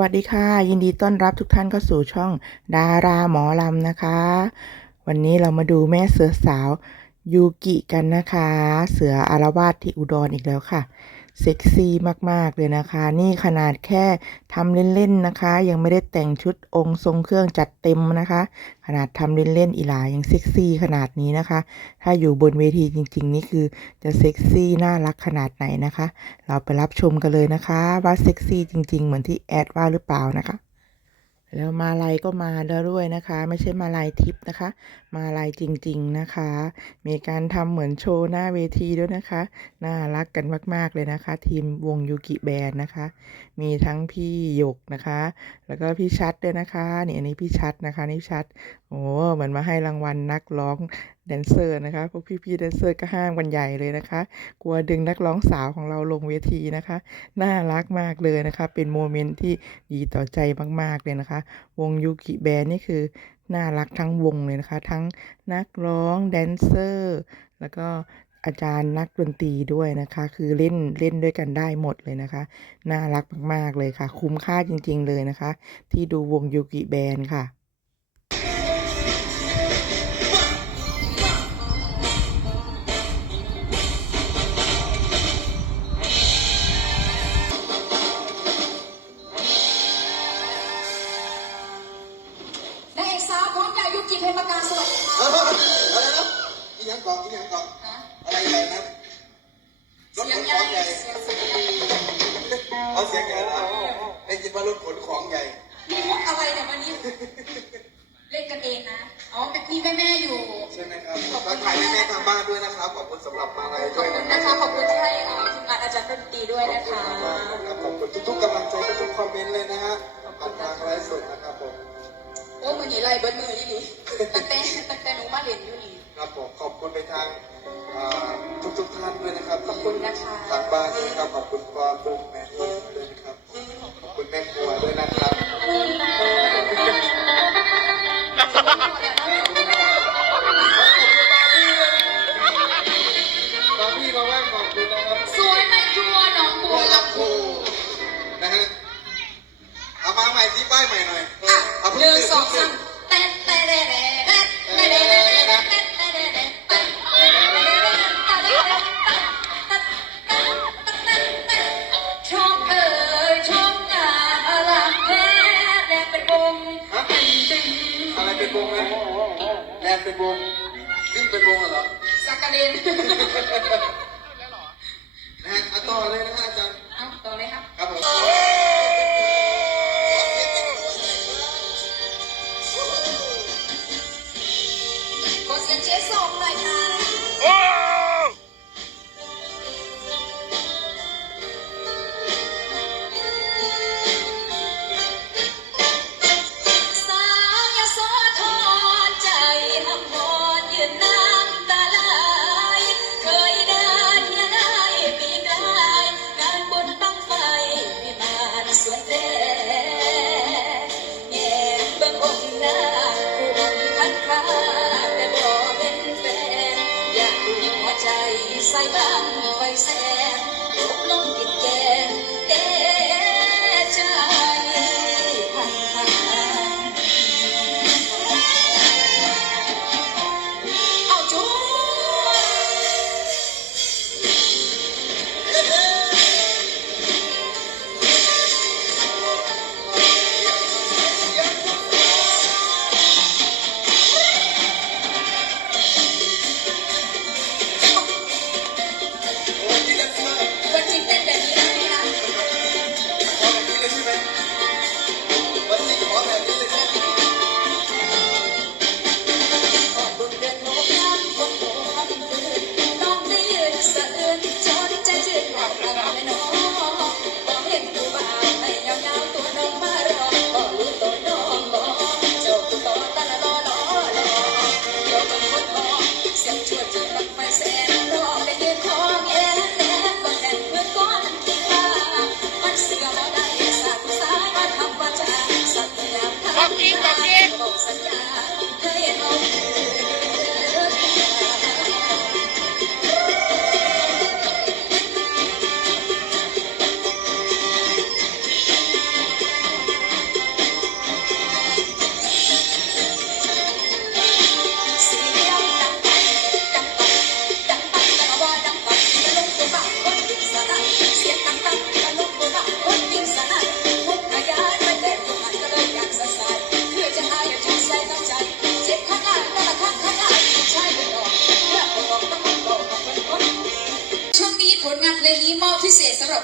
วัสดีค่ะ ยินดีต้อนรับทุกท่านเข้าสู่ช่องดาราหมอลำนะคะ วันนี้เรามาดูแม่เสือสาวยูกิกันนะคะ เสืออารวาสที่อุดรออีกแล้วค่ะ เซ็กซี่มากๆเลยนะคะ นี่ขนาดแค่ทำเล่นๆนะคะ ยังไม่ได้แต่งชุดองค์ทรงเครื่องจัดเต็มนะคะ ขนาดทำเล่นๆอีหลายังเซ็กซี่ขนาดนี้นะคะ ถ้าอยู่บนเวทีจริงๆ นี่คือจะเซ็กซี่น่ารักขนาดไหนนะคะ เราไปรับชมกันเลยนะคะ ว่าเซ็กซี่จริงๆ เหมือนที่แอดว่าหรือเปล่านะคะ แล้วมาลายก็มาแล้วด้วยนะคะ ไม่ใช่มาลายทิปนะคะ มาลายจริงๆนะคะ มีการทำเหมือนโชว์หน้าเวทีด้วยนะคะ น่ารักกันมากๆเลยนะคะ ทีมวงยูกิแบนด์นะคะ มีทั้งพี่หยกนะคะ แล้วก็พี่ชัดด้วยนะคะนี่อันนี้พี่ชัดนะคะนี่ชัด โอ้เหมือนมาให้รางวัลนักร้องแดนเซอร์นะคะ พวกพี่ๆแดนเซอร์ก็ห้ามกันใหญ่เลยนะคะ กลัวดึงนักร้องสาวของเราลงเวทีนะคะ น่ารักมากเลยนะคะ เป็นโมเมนต์ที่ดีต่อใจมากๆเลยนะคะ วงยูกิแบนนี่คือน่ารักทั้งวงเลยนะคะ ทั้งนักร้องแดนเซอร์ แล้วก็อาจารย์นักดนตรีด้วยนะคะ คือเล่นเล่นด้วยกันได้หมดเลยนะคะ น่ารักมากๆเลยค่ะ คุ้มค่าจริง ๆ เลยนะคะ ที่ดูวงยูกิแบนค่ะ เหญ่นะได้ยินว่ารถขนของใหญ่มีมุกอะไรเนี่ยวันนี้ เล่นกันเองนะอ๋อเป็นมีแม่แม่ๆอยู่ ใช่ไหมครับทักทายแม่ๆทางบ้านด้วยนะครับ ขอบคุณสำหรับมาลัยขด้วยนะครันะคะขอบคุณที่ให้อ่อทีมงานอาจารย์ดนตรีด้วยนะคะขอบคุณทุกๆกำลังใจทุกๆคอมเมนต์เลยนะฮะผ่านทางไลฟ์สดนะครับผมโอ้มือหนีไล่เบิร์มือนี่ดิตั้งแต่ตั้งแต่หนูมาเรียนอยู่นี่ครับผมขอบคุณไปทางทุกๆท่านด้วยนะครับขอบคุณนะคะทางบ้านนะครับขอบคุณปอตุ้มแม่ ใหม่ที่ป้ายใหม่หน่อยอะเอาหนึ่งสองสามเต้นเต้นเต้นเต้นเต้นเต้นเต้นเต้นเต้นเต้นเต้นเต้นเต้นชมเอ่ยชมงามอลามแท้แดงเป็นวงฮะตึงอะไรเป็นวงนะแลนเป็นวงวิ่งเป็นวงเหรอสักกะเลนนะฮะเอาต่อเลยนะฮะอาจารย์เอาต่อเลย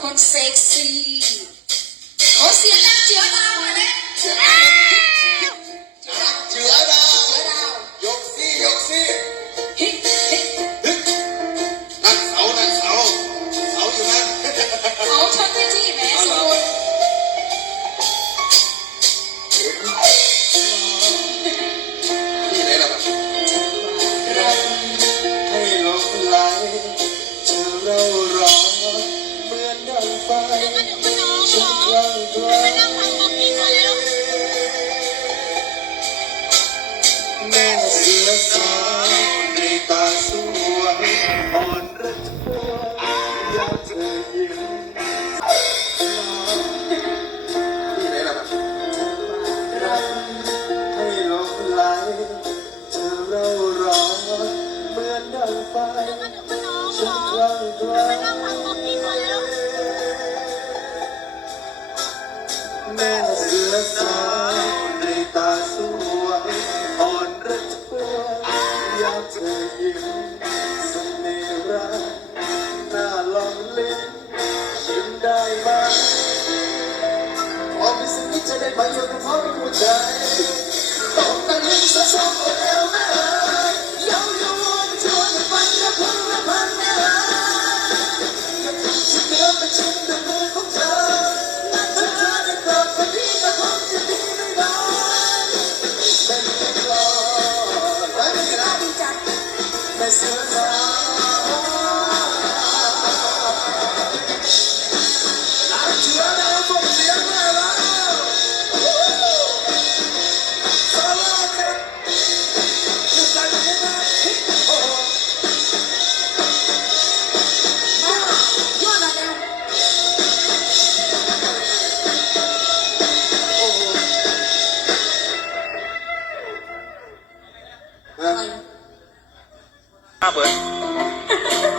คนเซ็กซี่ขอเสียงดังเจือดาวหน่อยนะเจือดาวเจือดาวเจือดาวยกซี่ยกซี่ฮิฮินั่นเสานั่นเสาเสาอยู่นั่นเอาชนที่ที่แหม่สมุนที่ไหนล่ะรักให้หลงไหลเธอเรา แม่เสือสาวในตาสวยอ่อนระท เธอยิ้มเสน่ห์รักน่าลองล่นยิ้มได้ไหมขอเป็นสิ่งที่จะได้มาอยู่กับพ่อเป็นหัวใจต้องเป็นลิงสะสมเอาเอวแม่เย้าโยนชวนฟันระพันระพันแม่อย่าทำฉันเดือดเป็นชิ้นด้วยมื ไม่เมาเบิร์ด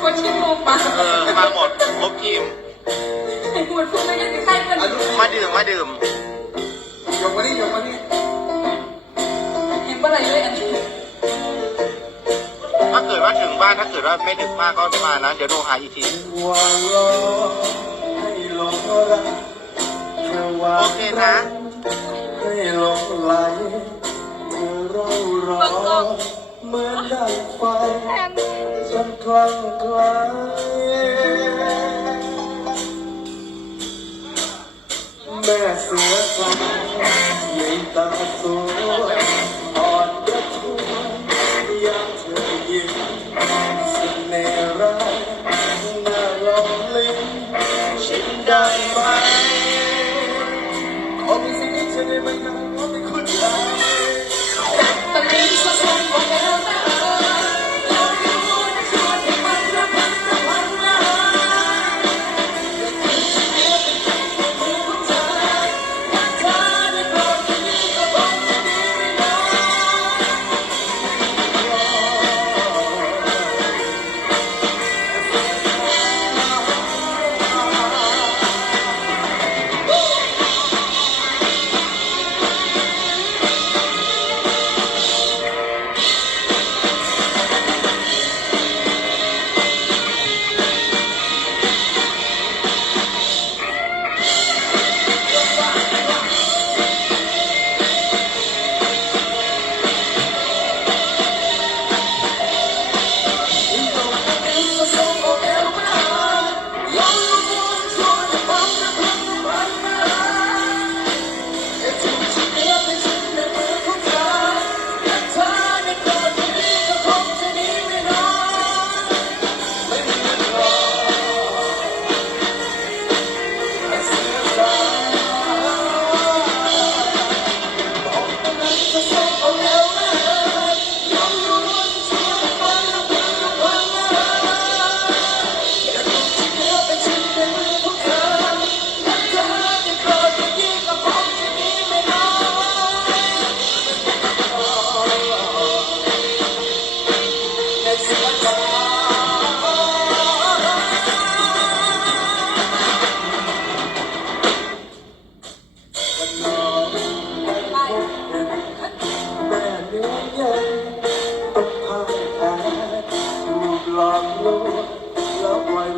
คนที่มุมมาเออมาหมดครบทีมไอ้หมวดพวกนั้นยังใครเป็นอันนี้มาดื่มมาดื่มยกมานี่ยกมานี่เห็นเมื่อไหร่เลยอันนี้ถ้าเกิดว่าถึงบ้านถ้าเกิดว่าไม่ดึกมากก็จะมานะ เดี๋ยวโทรหาอีกทีวางรอให้หลงรักแค่วางโอเคนะให้หลงไหลเธอเรารอ เหมือนดังไฟฉันคลั่งไคล้แม่เสือสาวใหญ่ตาสวย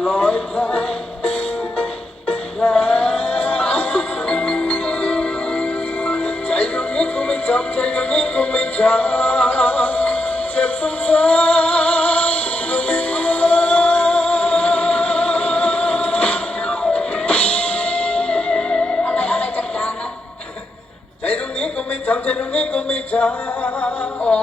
โลใจตรงนี้กูไม่จบใจตรงนี้กูไม่จบเจ็บฟุ้งฟ้อะไรอะไรจัดการนะ ใจตรงนี้กูไม่จบใจตรงนี้กูไม่จบอ๋อ